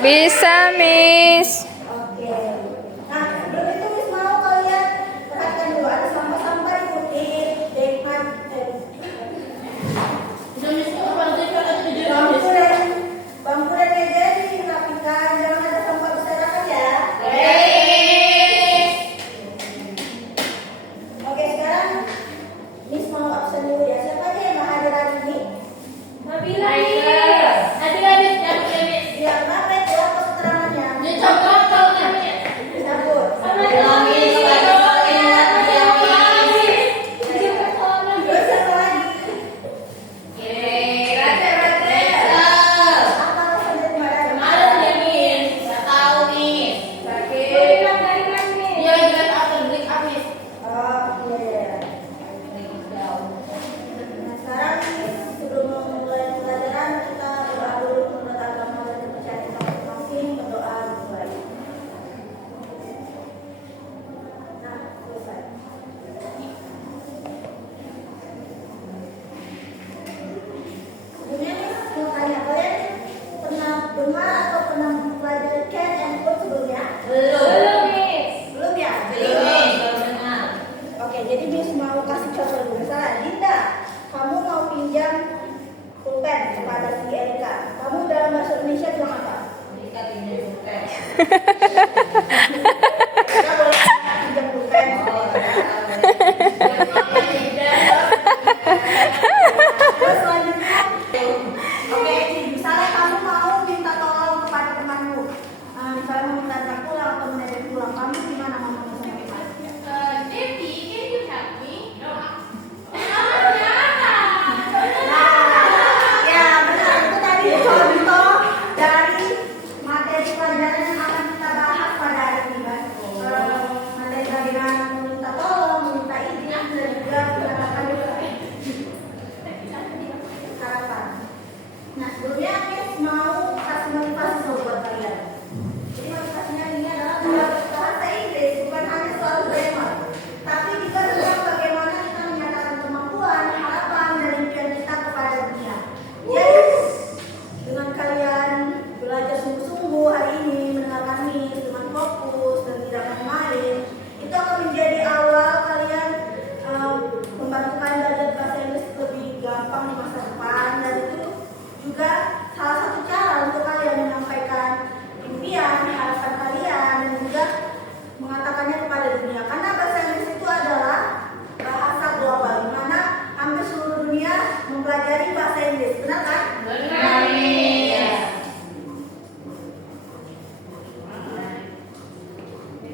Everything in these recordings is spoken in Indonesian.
Bisa, Miss. Oke. Nah, sebelum itu Miss mau kalian perhatikan dulu ada sampah-sampah ikutin dekmat bangku dan meja dirapikan, jangan ada sampah berserakan ya. Oke, sekarang Miss mau absen dulu ya. Siapa aja yang nggak hadir hari ini? Nabila. Ya, kenapa itu? Apa keterangannya? Dapur. Terus apa lagi? Apa alasan dari Mbak Dara? Oh, iya. Nah, sekarang sebelum memulai pelajaran kita berdoa dulu menurut agama dan kepercayaan kita masing-masing, berdoa dimulai. Nah, selesai. Sebelumnya nih, mau tanya kalian pernah dengar atau pernah mempelajari cat and food sebelumnya? Belum ya? Oke, jadi Miss mau kasih contoh dulu. Misalnya, Dinda, kamu mau pinjam pulpen kepada si Erika. Kamu dalam bahasa Indonesia bilang apa? Erika boleh pinjam pulpen. Terus selanjutnya, oke, misalnya kamu mau minta tolong kepada temanmu. Misalnya mau minta antar pulang atau mendadak pulang, kamu gimana ngomongnya sama teman? Ya benar, itu tadi contoh dari materi pelajaran yang akan kita bahas pada hari ini, Mas. Materi bagaimana meminta tolong, meminta izin, dan juga mengatakan harapan. Nah, sebelumnya Miss mau kasih motivasi buat kalian. Jadi motivasinya ini adalah bahasa Inggris, bukan hanya soal grammar, tapi juga tentang bagaimana kita menyatakan kemampuan, harapan, dan impian kita kepada dunia. Jadi, dengan kalian belajar sungguh-sungguh hari ini, mendengarkan Miss dengan fokus dan tidak main-main, itu akan menjadi awal kalian membantu kalian belajar bahasa Inggris lebih gampang di masa depan, dan itu juga salah satu cara untuk kalian menyampaikan impian, harapan kalian, dan juga mengatakannya kepada dunia. Karena bahasa Inggris itu adalah bahasa global, di mana hampir seluruh dunia mempelajari bahasa Inggris. Benar kan?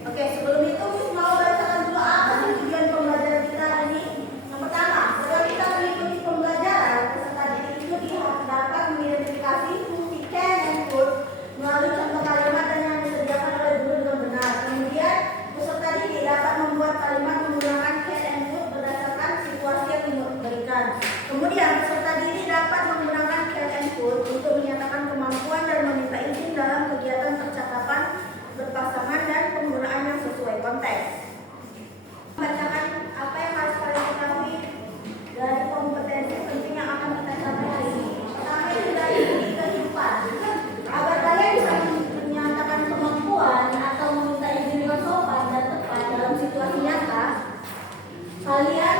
Oke, sebelum itu Miss mau bacakan dulu apa sih tujuan pembelajaran kita hari ini. Yang pertama, setelah kita mengikuti pembelajaran, peserta didik itu dapat mengidentifikasi fungsi can and could melalui contoh kalimat dan yang disediakan oleh guru dengan benar. Kemudian, peserta didik dapat membuat kalimat menggunakan can and could berdasarkan situasi yang diberikan. Kemudian, peserta didik dapat menggunakan can and could untuk menyatakan kemampuan dan meminta izin dalam kegiatan percakapan berpasangan dan penggunaan yang sesuai konteks. Bacakan apa yang harus kalian ketahui dari kompetensi penting yang akan kita capai hari ini. Pertama itu dari segi kehidupan. Agar kalian bisa menyatakan kemampuan atau meminta izin dengan sopan dan tepat dalam situasi nyata, kalian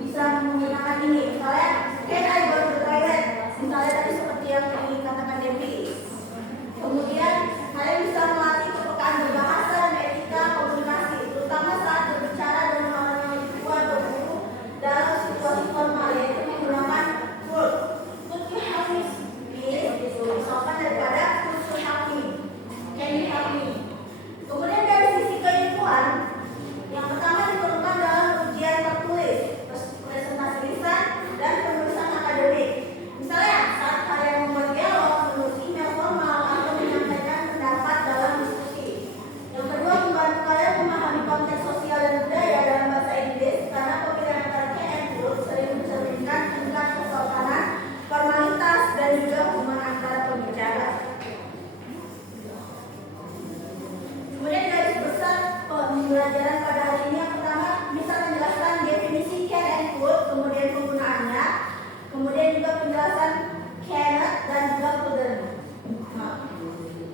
bisa menggunakan ini. Misalnya, can I go to the toilet? Misalnya tadi seperti yang dikatakan Devi. Kemudian kalian bisa melatih kepekaan berbahasa dan etika komunikasi, terutama saat berbicara dengan orang yang lebih tua atau guru dalam situasi formal, yaitu menggunakan could. Could you help me? Sopan daripada could you help me? Can you help me? Kemudian dari sisi keilmuan, yang pertama diperlukan dalam ujian tertulis, presentasi lisan, dan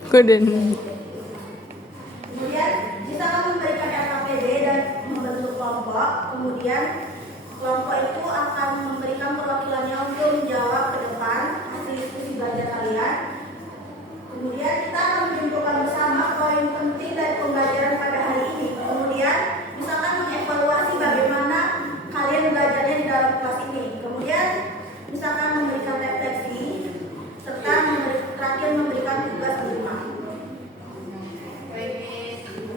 Kuden. Kemudian kita akan memberikan RKPD dan membentuk kelompok. Kemudian kelompok itu akan memberikan perwakilannya untuk menjawab ke depan hasil diskusi belajar kalian. Kemudian kita akan menyimpulkan bersama poin penting dari pembelajaran pada hari ini. Kemudian misalkan mengevaluasi bagaimana kalian belajarnya di dalam kelas ini. Kemudian misalkan memberikan refleksi serta terakhir memberikan tugas di rumah.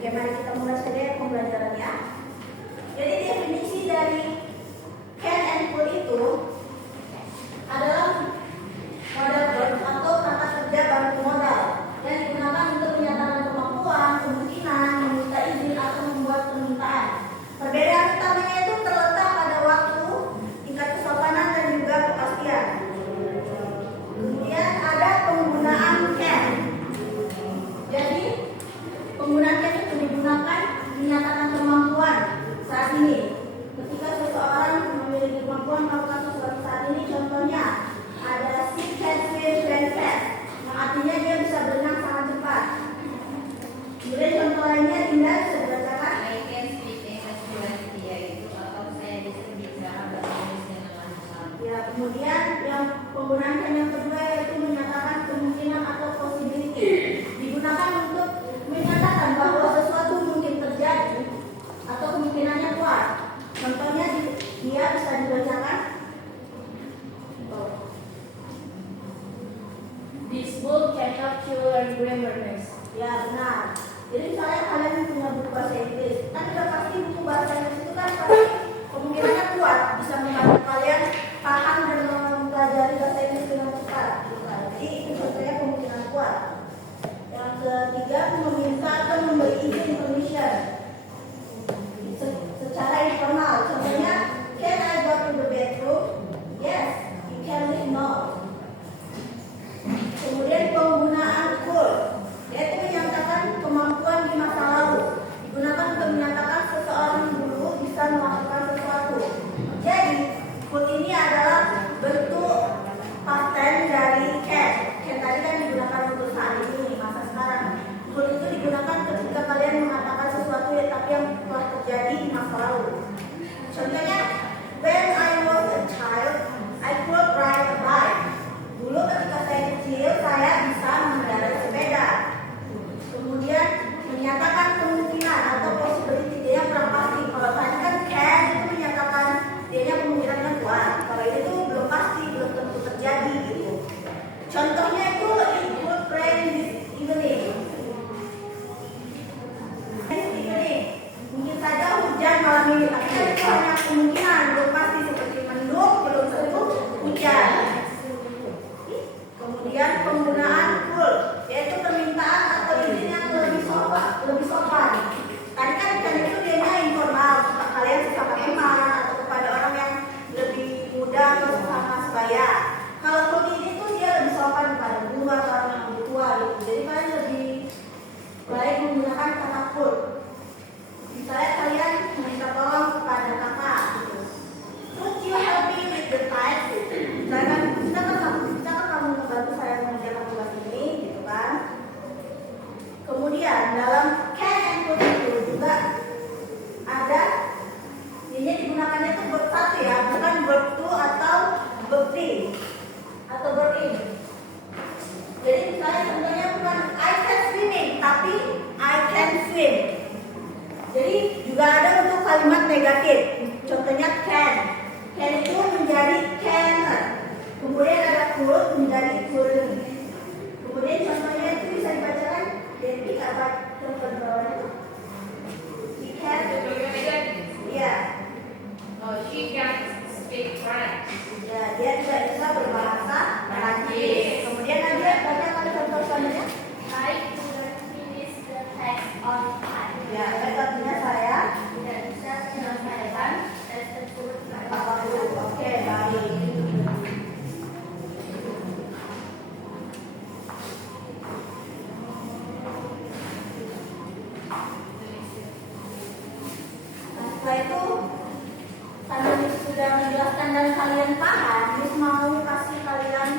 Oke, mari kita mulai saja pembelajarannya. Jadi definisi dari can and could itu adalah modal verb atau kata kerja bantu modal yang digunakan untuk menyatakan kemampuan, kemungkinan, meminta izin atau membuat permintaan. Perbedaan utamanya itu terletak pada waktu, tingkat kesopanan dan juga kepastian. Kemudian ada penggunaan can. Jadi penggunaan can itu digunakan menyatakan kemampuan saat ini. Ketika seseorang memiliki kemampuan melakukan sesuatu saat ini, contohnya ada she can swim very fast, yang artinya dia bisa berenang sangat cepat. Kemudian contoh lainnya Dinda bisa dibacakan. I can speak English fluently, yaitu atau saya bisa berbicara bahasa Inggris dengan lancar. Ya, kemudian yang penggunaan can yang kedua yaitu menyatakan kemungkinan atau possibility. Digunakan untuk menyatakan bahwa sesuatu mungkin terjadi atau kemungkinannya kuat. Contohnya dia bisa dibacakan. This book cannot cure grammars. Ya, benar. Jadi misalnya kalian punya buku bahasa Inggris, kan udah pasti buku bahasa Inggris itu kan pasti kemungkinannya kuat bisa membantu kalian paham dan mempelajari bahasa Inggris dengan cepat. Jadi itu contohnya kemungkinan kuat. Yang ketiga, meminta atau memberi izin permission secara informal. Contohnya, can I go to the bathroom? Yes, you can leave now. Kemudian penggunaan could, yaitu menyatakan kemampuan di masa lalu. Digunakan untuk menyatakan seseorang dulu bisa melakukan sesuatu. Jadi, could ini adalah bentuk past tense dari can. Can tadi kan digunakan untuk saat ini, masa sekarang. Could itu digunakan ketika kalian mengatakan sesuatu tapi yang telah terjadi di masa lalu. Contohnya, when I was a child, I could ride a bike. Dulu ketika saya kecil, saya bisa mengendarai sepeda. Kemudian menyatakan kemungkinan atau possibility, dia kurang pasti. Kalau tadi kan can itu menyatakan dia kemungkinannya kuat. Kalau ini tuh belum pasti, belum tentu terjadi gitu. Contohnya itu it would rain this evening. Mungkin saja hujan malam ini, tapi kan itu hanya kemungkinan, belum pasti, seperti mendung, belum tentu hujan. Kemudian penggunaan could, yaitu permintaan atau izin yang lebih sopan. Tadi kan itu dia informal, kalian sesama teman atau kepada orang yang lebih muda atau sesama sebaya. Kalau could ini tuh dia lebih sopan kepada guru atau orang yang lebih tua gitu. Jadi kalian lebih baik menggunakan kata could. Misalnya kalian meminta tolong kepada kakak gitu. Could you help me with the type? Misalkan bisa kamu membantu saya mengerjakan tugas ini gitu kan. Kemudian dalam can and could itu juga ada ini digunakannya itu verb satu ya, bukan verb to atau verb three atau verb in. Jadi misalnya contohnya bukan I can swimming tapi I can swim. Jadi juga ada untuk kalimat negatif. Contohnya can. Can itu menjadi cannot. Kemudian ada could menjadi couldn't. Kemudian contohnya itu bisa dibacakan. Jadi apa contoh bawahnya itu? He can. Iya. Oh, she can speak French. Ya, dia juga bisa berbahasa Perancis. Kemudian ada bacakan contoh selanjutnya. I couldn't finish the text on time. Ya, contohnya saya Tidak bisa menyelesaikan tes tersebut pada waktu. Oke, baik. Setelah itu, karena sudah menjelaskan dan kalian paham, Miss mau kasih kalian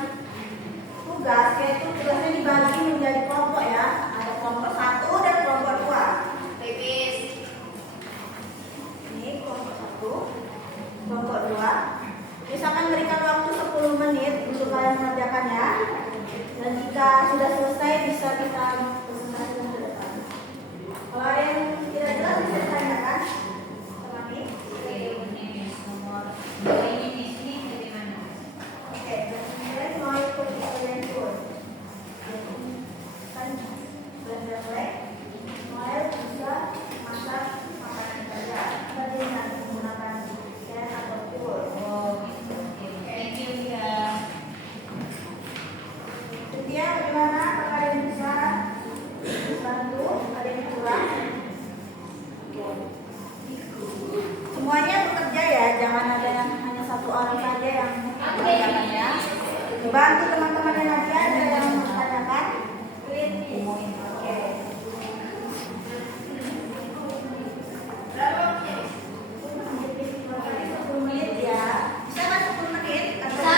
tugas, yaitu tugasnya dibagi menjadi kelompok ya. kelompok 2. Bisa akan berikan waktu 10 menit untuk kalian mengerjakannya. Dan jika sudah selesai bisa kita presentasikan ke depan. Kalau ada yang tidak jelas bisa ditanyakan sama Nik. Oke, ini Miss nomor 2 ini Miss, ini bagaimana? Oke, kemudian mau ikut kalian ikut. Kan belajar mulai bisa masak makanan saja. Tadi nanti menggunakan can atau tool. Oh, gitu. Oke. Thank you ya. Dia bagaimana? Apakah ada yang bisa bantu? Ada yang kurang? Semuanya bekerja ya, jangan ada yang hanya satu orang saja yang mengerjakannya. Bantu teman-teman yang lagi ada yang menanyakan. Oke. Berapa menit? 10 menit ya. Bisa kan 10 menit? Atau Oke.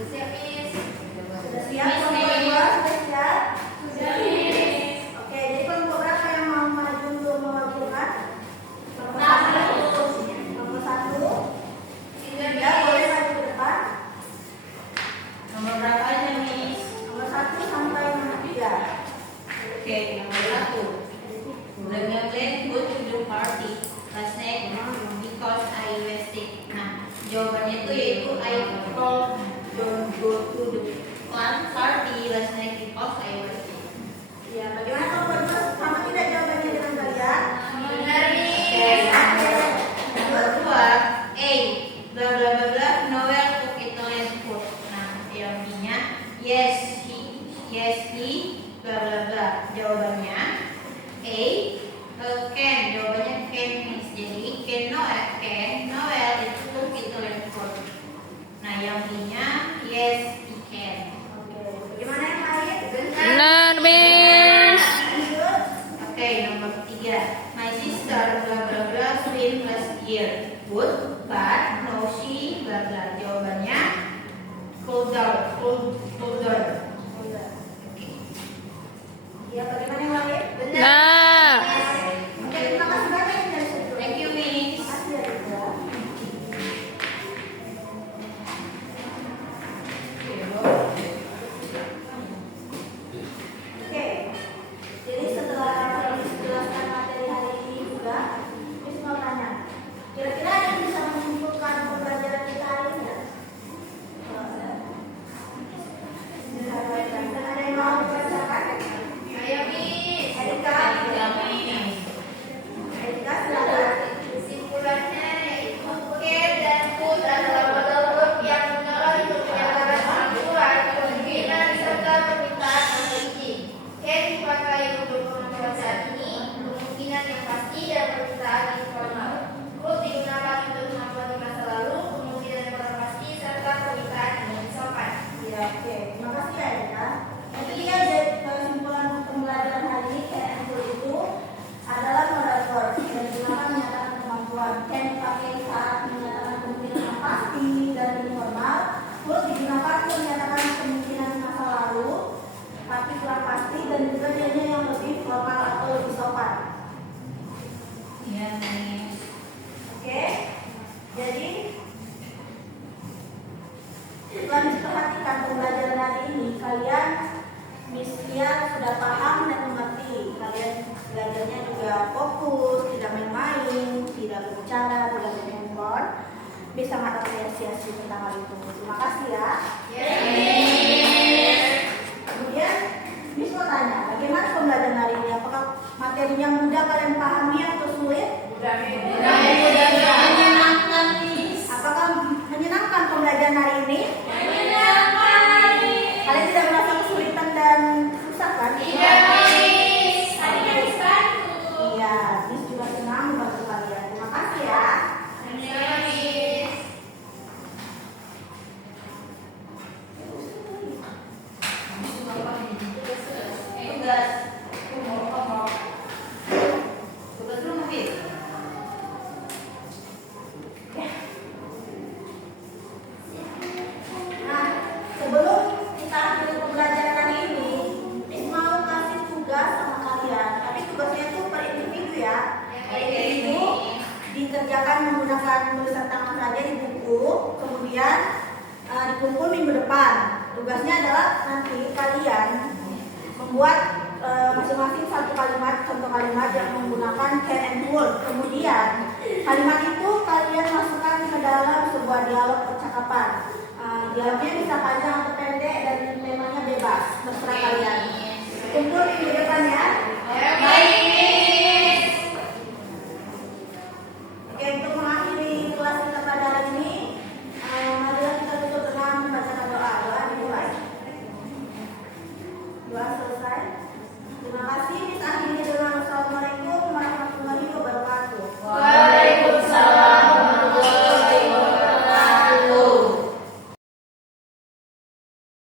Bisa Miss. Sudah siap kelompok 2? Sudah siap? Sudah. Oke, jadi kelompok berapa yang mau maju untuk mewakilkan? Kelompok 1. Kelompok 1. Ya, boleh maju ke depan. Nomor berapa aja Miss? Nomor 1 sampai nomor 3. Oke, nomor 1. The Gambler go to the party last night because I was sick. Nah, jawabannya itu yaitu I called don't go to the party last night because I was sick. Ya, bagaimana kelompok 2? Sama tidak jawabannya dengan kalian? Oke, nomor 2. A. Bla bla bla bla. Noel took Italian food. Nah, yang B-nya yes he bla bla bla. Jawabannya A. Can. Jawabannya can Miss. Jadi can Noel itu took Italian food. Nah, yang B-nya yes he can. Oke, bagaimana yang lain? Benar, Miss. Lanjut. Oke, nomor 3. My sister bla bla bla swim last year. Good, but no she bla bla. Jawabannya colder. Ya, bagaimana yang lain? Nah, Oke, terima kasih banyak dari situ. Thank you Miss. Terima kasih ya, Reza. Oke, jadi setelah menjelaskan materi hari ini juga, Miss mau tanya, kira-kira ada yang bisa menyimpulkan pembelajaran kita hari ini nggak? Ada yang mau dibacakan? Ayo Miss. Erika, Ya Miss. Erika silakan. Kesimpulannya yaitu care dan food adalah bentuk yang menolong untuk menyatakan kemampuan, kemungkinan serta permintaan atau izin. Care dipakai untuk kemampuan saat ini, kemungkinan yang pasti dan permintaan yang formal. Food digunakan untuk kemampuan di masa lalu, kemungkinan yang kurang pasti serta permintaan yang lebih sopan. Ya, oke. Terima kasih ya, Erika. Jadi dia kesimpulan pembelajaran hari ini can itu adalah modal verb yang digunakan menyatakan kemampuan. Can dipakai saat menyatakan kemungkinan yang pasti dan informal. Would digunakan untuk menyatakan kemungkinan masa lalu, tapi kurang pasti dan juga jadinya yang lebih formal atau lebih sopan. Iya Miss. Oke. Jadi setelah diperhatikan pembelajaran hari ini, kalian Miss-nya sudah paham dan mengerti. Kalian belajarnya juga fokus, tidak main-main, tidak berbicara, tidak main handphone. Bisa sangat apresiasi tentang hal itu. Terima kasih ya. Kemudian Miss mau tanya, bagaimana pembelajaran hari ini? Apakah materinya mudah kalian pahami atau sulit? Menyenangkan Miss. Apakah menyenangkan pembelajaran hari ini? Kalian tidak merasa kesulitan dan susah kan? Iya, Miss juga senang membantu kalian. Terima kasih ya. tugas rumah Fit. Nah, sebelum kita akhiri pembelajaran hari ini, Miss mau kasih tugas sama kalian. Tapi tugasnya itu per individu ya. Per individu dikerjakan menggunakan tulisan tangan saja di buku. Kemudian dikumpul minggu depan. Tugasnya adalah nanti kalian membuat masing-masing satu kalimat, contoh kalimat yang menggunakan can and will. Kemudian kalimat itu kalian masukkan ke dalam sebuah dialog percakapan. Dialognya bisa panjang atau pendek dan temanya bebas, terserah kalian. Kumpul minggu depan ya. Baik. Oke, untuk mengakhiri kelas kita pada hari ini, marilah kita tutup dengan membacakan doa. Doa dimulai. Doa